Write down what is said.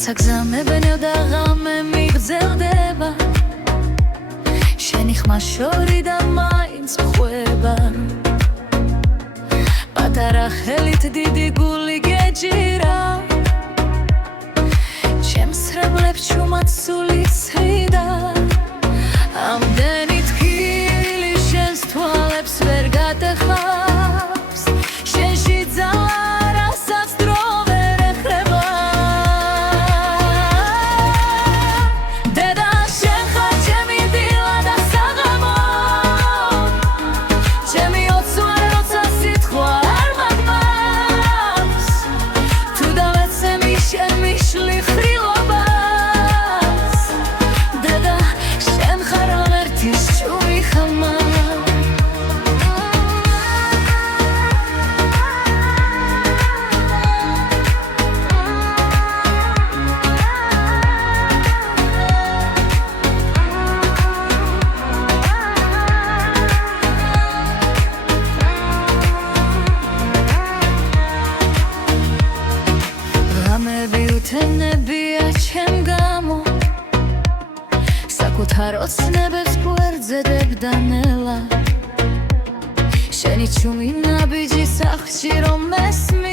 როცა გზამებენო და ღამე მიგრძელდება შენი ხმა შორიდან მაინც მხვება პატარა ხელით დიდი გული გეჭირა ჩემს რებლებს ჩუმად სული ცრიდა ამდენი თქილი შენს თვალებს ვერ გადახავს შენში ძალა რასაც დრო ვერ ეხრება დედა შენ ხარ ჩემი დილა და საღამო ჩემი ოცვარ როცა სიტყვა არ მაგმავს თუ დავეცემი შენ მიშლი ხრილობას დედა შენ ხარ ღმერთის ჭუმი ხალმა თენებია ჩემ გამო საკუთარ ოცნებებს გვერდზედებ დანელა შენი ჩუმი ნაბიჯი სახლში რომ მესმის